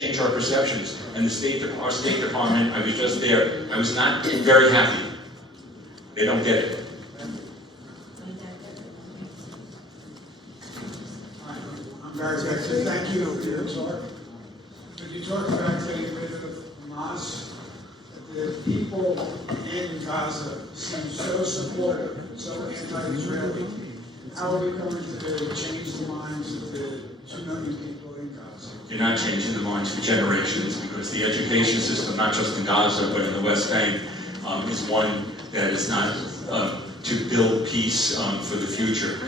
change our perceptions. And our State Department, I was just there, I was not very happy. They don't get it. I'm Barry Beckman. Thank you for your talk. When you talk about getting rid of Hamas, the people in Gaza seem so supportive, so anti-Israeli. How are we going to change the minds of the 2 million people in Gaza? You're not changing the minds for generations, because the education system, not just in Gaza, but in the West Bank, is one that is not to build peace for the future.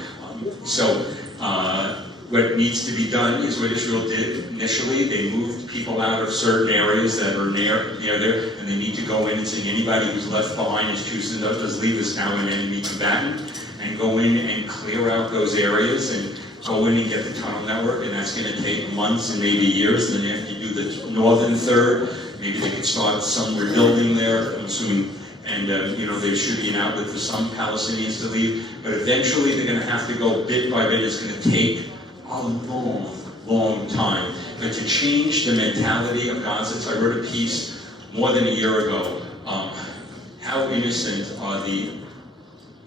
What needs to be done is what Israel did initially. They moved people out of certain areas that are near there, and they need to go in and say anybody who's left behind is choosing does leave us now an enemy combatant, and go in and clear out those areas and go in and get the tunnel network, and that's going to take months and maybe years. And then after you do the northern third, maybe they could start some rebuilding there soon. And there should be an outlet for some Palestinians to leave, but eventually they're going to have to go bit by bit. It's going to take a long, long time. But to change the mentality of Gaza, I wrote a piece more than a year ago. How innocent are the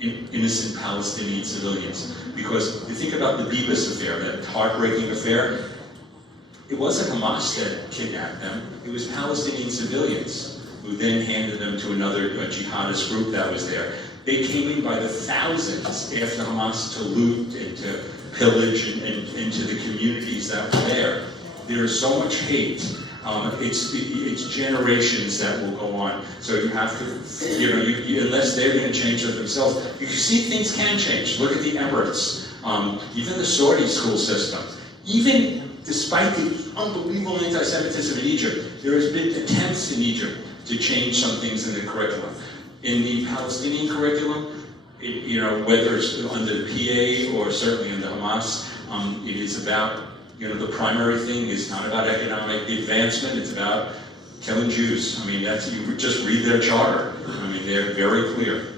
innocent Palestinian civilians? Because you think about the Bibas affair, that heartbreaking affair, it wasn't Hamas that kidnapped them, it was Palestinian civilians who then handed them to another jihadist group that was there. They came in by the thousands after Hamas to loot and to pillage and into the communities that were there. There is so much hate. It's generations that will go on. So you have to, unless they're going to change it themselves. You see, things can change. Look at the Emirates, even the Saudi school system. Even despite the unbelievable anti-Semitism in Egypt, there has been attempts in Egypt to change some things in the curriculum. In the Palestinian curriculum, whether it's under the PA or certainly under Hamas, it is about, the primary thing is not about economic advancement, it's about killing Jews. I mean, you would just read their charter. I mean, they're very clear.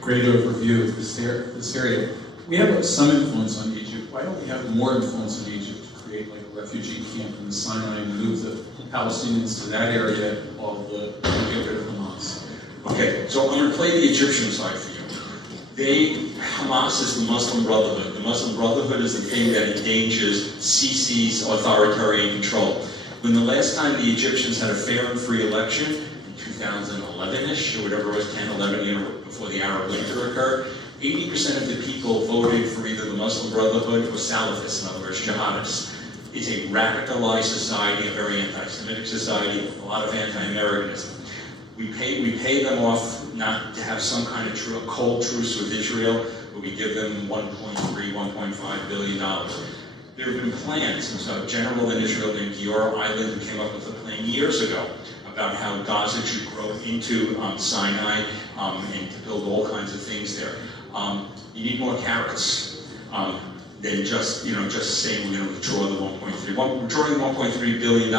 Great overview of the Syria. We have some influence on Egypt. Why don't we have more influence on Egypt to create like a refugee camp in the Sinai and move the Palestinians to that area while get rid of Hamas? Okay, so I'm going to play the Egyptian side for you. Hamas is the Muslim Brotherhood. The Muslim Brotherhood is the thing that endangers Sisi's authoritarian control. When the last time the Egyptians had a fair and free election, in 2011-ish, or whatever it was, 10, 11, before the Arab winter occurred, 80% of the people voted for either the Muslim Brotherhood or Salafists, in other words, jihadists. It's a radicalized society, a very anti-Semitic society, a lot of anti-Americanism. We pay them off not to have some kind of cold truce with Israel, but we give them $1.3, $1.5 billion. There have been plans. So a general in Israel named Giora Eiland who came up with a plan years ago about how Gaza should grow into Sinai and to build all kinds of things there. You need more carrots than just saying we're going to withdraw the 1.3. Withdrawing $1.3 billion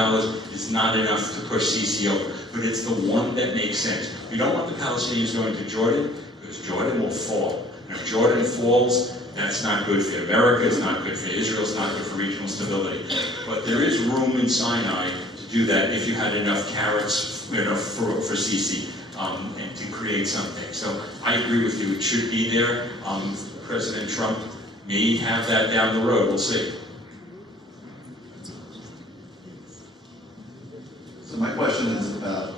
is not enough to push Sisi over, but it's the one that makes sense. We don't want the Palestinians going to Jordan, because Jordan will fall. And if Jordan falls, that's not good for America, it's not good for Israel, it's not good for regional stability. But there is room in Sinai to do that if you had enough carrots for Sisi and to create something. So I agree with you, it should be there. President Trump may have that down the road, we'll see. So my question is about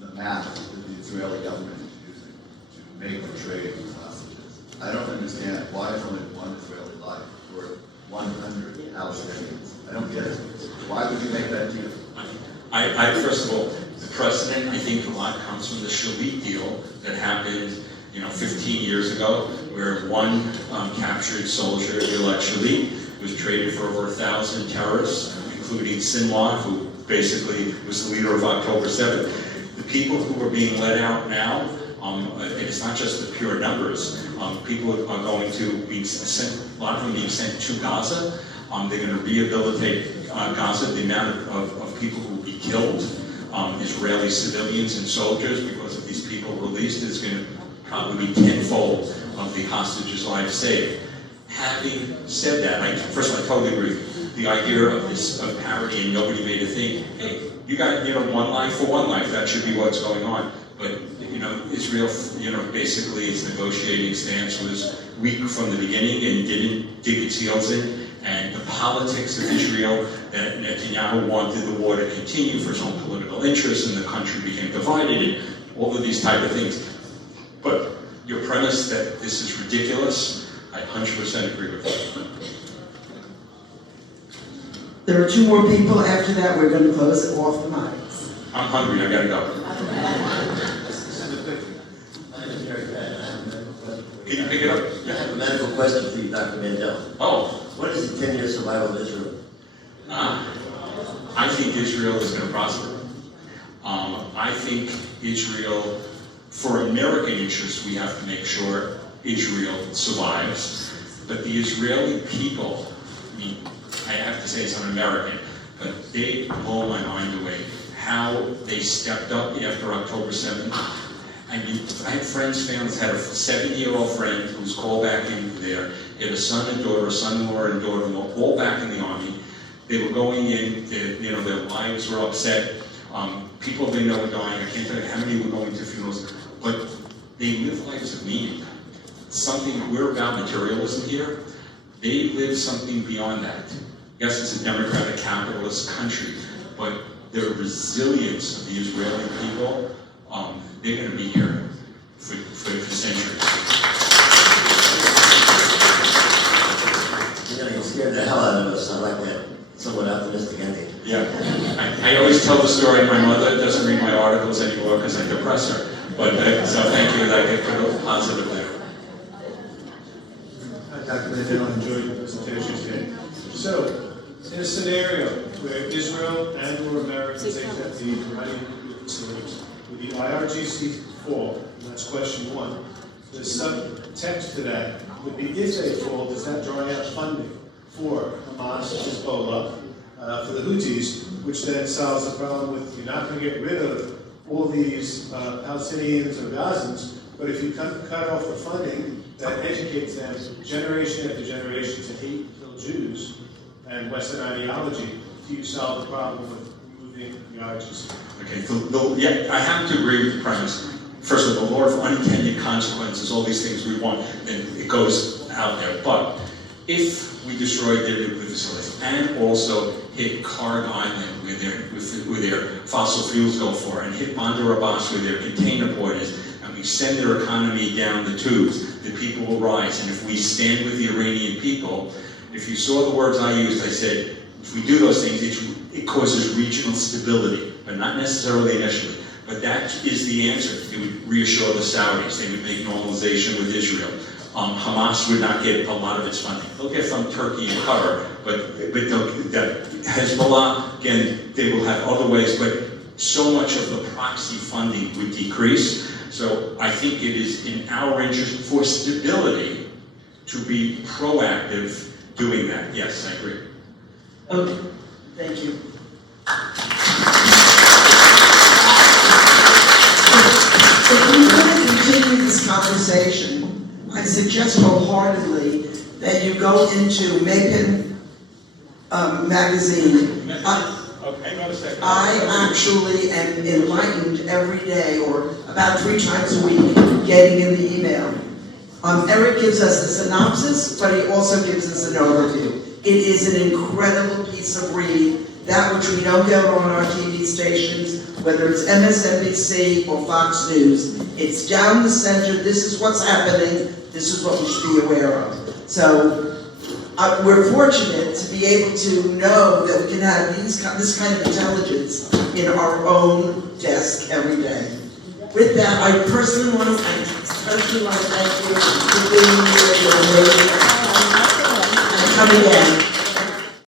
the math that the Israeli government is using to make the trade with hostages. I don't understand why is only one Israeli life worth 100 Palestinians. I don't get it. Why would you make that deal? I first of all, the precedent, I think a lot comes from the Shalit deal that happened 15 years ago, where one captured soldier, Gilad Shalit, was traded for over 1,000 terrorists, including Sinwar, who basically was the leader of October 7th. The people who are being let out now, it's not just the pure numbers. People are going to be sent, a lot of them being sent to Gaza. They're going to rehabilitate Gaza. The amount of people who will be killed, Israeli civilians and soldiers, because of these people released, is going to probably be tenfold of the hostages' lives saved. Having said that, first of all, I totally agree. the idea of this of parity, and nobody made a thing. Hey, you got one life for one life. That should be what's going on. But Israel, basically its negotiating stance was weak from the beginning and didn't dig its heels in. And the politics of Israel, that Netanyahu wanted the war to continue for his own political interests, and the country became divided, and all of these type of things. But your premise that this is ridiculous, I 100% agree with that. There are 2 more people. After that, we're going to close it off the mics. I'm hungry, I gotta go. Can you pick it up? I have a medical question for you, Dr. Mandel. Oh, What is the 10-year survival of Israel? I think Israel is going to prosper. I think Israel, for American interests, we have to make sure Israel survives. But the Israeli people, I have to say it's an American, but they blow my mind away. How they stepped up after October 7th. I had friends, families, had a 70-year-old friend who was called back in there. He had a son and daughter, a son-in-law and daughter-in-law, all back in the army. They were going in, their lives were upset. People they know were dying. I can't tell you how many were going to funerals, but they live lives of meaning. We're about materialism here. They live something beyond that. Yes, it's a democratic capitalist country, but the resilience of the Israeli people, they're going to be here for centuries. You're going to scare the hell out of us. I like that somewhat optimistic ending. Yeah, I always tell the story. My mother doesn't read my articles anymore because I depress her. But so thank you that I get put a positive there. Dr. Mandel, I enjoyed your presentation today. So, in a scenario where Israel and or America take that the Iranian nuclear facilities, would the IRGC fall? And that's question 1. The subtext to that would be, if they fall, does that dry out funding for Hamas, Hezbollah, for the Houthis, which then solves the problem with you're not going to get rid of all these Palestinians or Gazans, but if you cut off the funding that educates them generation after generation to hate and kill Jews and Western ideology, do you solve the problem with removing the IRGC? Okay, yeah, I have to agree with the premise. First of all, the law of unintended consequences, all these things we want, then it goes out there. But if we destroyed their nuclear facilities and also hit Card Island where their fossil fuels go for, and hit Mandel Abbas where their container port is, and we send their economy down the tubes, the people will rise. And if we stand with the Iranian people, if you saw the words I used, I said, if we do those things, it causes regional stability, but not necessarily initially. But that is the answer. It would reassure the Saudis. They would make normalization with Israel. Hamas would not get a lot of its funding. They'll get from Turkey and Qatar, but Hezbollah, again, they will have other ways, but so much of the proxy funding would decrease. So I think it is in our interest for stability to be proactive doing that. Yes, I agree. Okay, thank you. If we want to continue this conversation, I suggest wholeheartedly that you go into Macon magazine. Hang on a second. I actually am enlightened every day, or about 3 times a week, getting in the email. Eric gives us a synopsis, but he also gives us an overview. It is an incredible piece of read, that which we don't get on our TV stations, whether it's MSNBC or Fox News. It's down the center. This is what's happening. This is what we should be aware of. So we're fortunate to be able to know that we can have this kind of intelligence in our own desk every day. With that, I personally want to thank you for being here and coming in.